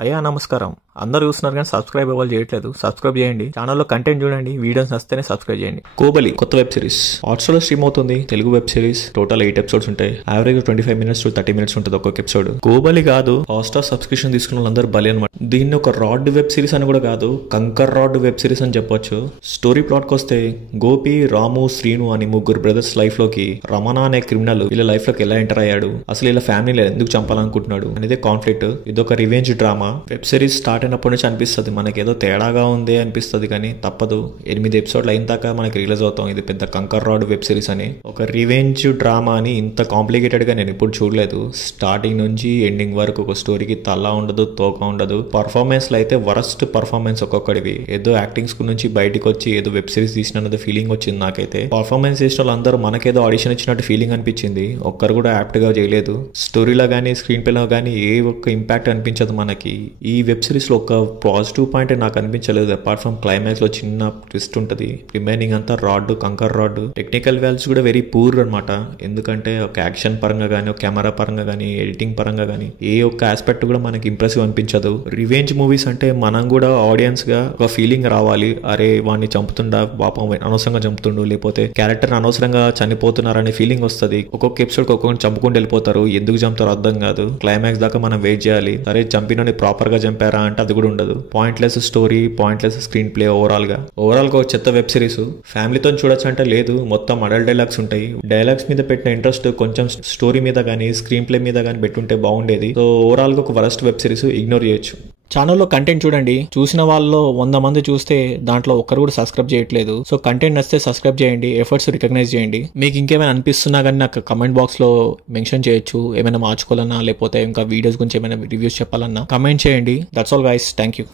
అయ్యా నమస్కారం. అందరూ చూస్తున్నారు కానీ సబ్స్క్రైబ్ ఎవరు చేయట్లేదు. సబ్స్క్రైబ్ చేయండి, ఛానల్లో కంటెంట్ చూడండి, వీడియోస్ నచ్చితేనే సబ్స్క్రైబ్ చేయండి. కోబలి కొత్త వెబ్ సిరీస్ హాట్స్టార్ లో స్ట్రీమ్ అవుతుంది. తెలుగు వెబ్ సిరీస్ టోటల్ 8 ఎపిసోడ్స్ ఉంటాయి. యావరేజ్ 25 minutes to 30 minutes ఉంటుంది ఒక్కొక్క ఎపిసోడ్. కోబలి కాదు, హాట్స్టార్ సబ్స్క్రిప్షన్ తీసుకున్న వాళ్ళందరూ బలి అనమాట. దీన్ని ఒక రాడ్ వెబ్ సిరీస్ అని కూడా కాదు, కంకర్ రాడ్ వెబ్ సిరీస్ అని చెప్పొచ్చు. స్టోరీ ప్లాట్ కి వస్తే గోపి, రాము, శ్రీను అని ముగ్గురు బ్రదర్స్ లైఫ్ లోకి రమణ అనే క్రిమినల్ వీళ్ళ లైఫ్ లోకి ఎలా ఎంటర్ అయ్యాడు, అసలు ఇలా ఫ్యామిలీలో ఎందుకు చంపాలనుకుంటున్నాడు అనేది కాన్ఫ్లిక్ట్. ఇదొక revenge drama. Web series start అయినప్పటి నుంచి అనిపిస్తుంది మనకి ఏదో తేడాగా ఉంది అనిపిస్తుంది, కానీ తప్పదు. 8 ఎపిసోడ్లు అయిన దాకా మనకి రిలీజ్ అవుతాం ఇది పెద్ద కంకర్ రాడ్ వెబ్ సిరీస్ అని. ఒక రివెంజ్ డ్రామా అని ఇంత కాంప్లికేటెడ్ గా నేను ఎప్పుడు చూడలేదు. స్టార్టింగ్ నుంచి ఎండింగ్ వరకు ఒక స్టోరీకి తల ఉండదు, తోక ఉండదు. పర్ఫార్మెన్స్ లో అయితే వరస్ట్ పర్ఫార్మెన్స్ ఒక్కొక్కడివి. ఏదో యాక్టింగ్ స్కూల్ నుంచి బయటకు వచ్చి ఏదో వెబ్ సిరీస్ తీసిన ఫీలింగ్ వచ్చింది నాకైతే. పర్ఫార్మెన్స్ చేసిన వాళ్ళందరూ మనకేదో ఆడిషన్ ఇచ్చినట్టు ఫీలింగ్ అనిపించింది. ఒక్కరు కూడా యాప్ట్ గా చేయలేదు. స్టోరీలో కానీ స్క్రీన్ ప్లేలో కానీ ఏ ఒక్క ఇంపాక్ట్ అనిపించదు మనకి. ఈ వెబ్ సిరీస్ లో ఒక పాజిటివ్ పాయింట్ నాకు అనిపించలేదు. అపార్ట్ ఫ్రమ్ క్లైమాక్స్ లో చిన్న ట్విస్ట్ ఉంటుంది. రిమైనింగ్ అంతా రాడ్, కంకర్ రాడ్. టెక్నికల్ వాల్యూస్ కూడా వెరీ పూర్ అనమాట. ఎందుకంటే ఒక యాక్షన్ పరంగా కానీ, ఒక కెమెరా పరంగా కానీ, ఎడిటింగ్ పరంగా కానీ ఏ ఒక్క ఆస్పెక్ట్ కూడా మనకి ఇంప్రెసివ్ అనిపించదు. రివెంజ్ మూవీస్ అంటే మనం కూడా ఆడియన్స్ గా ఒక ఫీలింగ్ రావాలి, అరే వాడిని చంపుతుండా, పాపం అనవసరంగా చంపుతుండు, లేకపోతే క్యారెక్టర్ అనవసరంగా చనిపోతున్నారనే ఫీలింగ్ వస్తుంది. ఒక్కొక్క ఎపిసోడ్ ఒక్కొక్కటి చంపుకుంటూ వెళ్ళిపోతారు. ఎందుకు చంపుతారో అర్థం కాదు. క్లైమాక్స్ దాకా మనం వెయిట్ చేయాలి. సరే చంపినని ప్రాపర్ గా చంపారా అంటే అది కూడా ఉండదు. Pointless story, pointless screen play. Overall గా ఒక చెత్త వెబ్ సిరీస్. ఫ్యామిలీతో చూడొచ్చు అంటే లేదు, మొత్తం అడల్ట్ డైలాగ్స్ ఉంటాయి. డైలాగ్స్ మీద పెట్టిన ఇంట్రెస్ట్ కొంచెం స్టోరీ మీద కానీ స్క్రీన్ ప్లే మీద కానీ పెట్టుంటే బాగుండేది. సో ఓవరాల్ గా ఒక వరస్ట్ వెబ్ సిరీస్, ఇగ్నోర్ చేయొచ్చు. ఛానల్లో కంటెంట్ చూడండి. చూసిన వాళ్ళలో 100 మంది చూస్తే దాంట్లో ఒక్కరు కూడా సబ్స్క్రైబ్ చేయట్లేదు. సో కంటెంట్ నచ్చితే సబ్స్క్రైబ్ చేయండి, ఎఫర్ట్స్ రికగ్నైజ్ చేయండి. మీకు ఇంకేమైనా అనిపిస్తున్నా కానీ నాకు కమెంట్ బాక్స్ లో మెన్షన్ చేయొచ్చు. ఏమైనా మార్చుకోవాలన్నా, లేకపోతే ఇంకా వీడియోస్ గురించి ఏమైనా రివ్యూస్ చెప్పాలన్నా కమెంట్ చేయండి. That's all guys, thank you.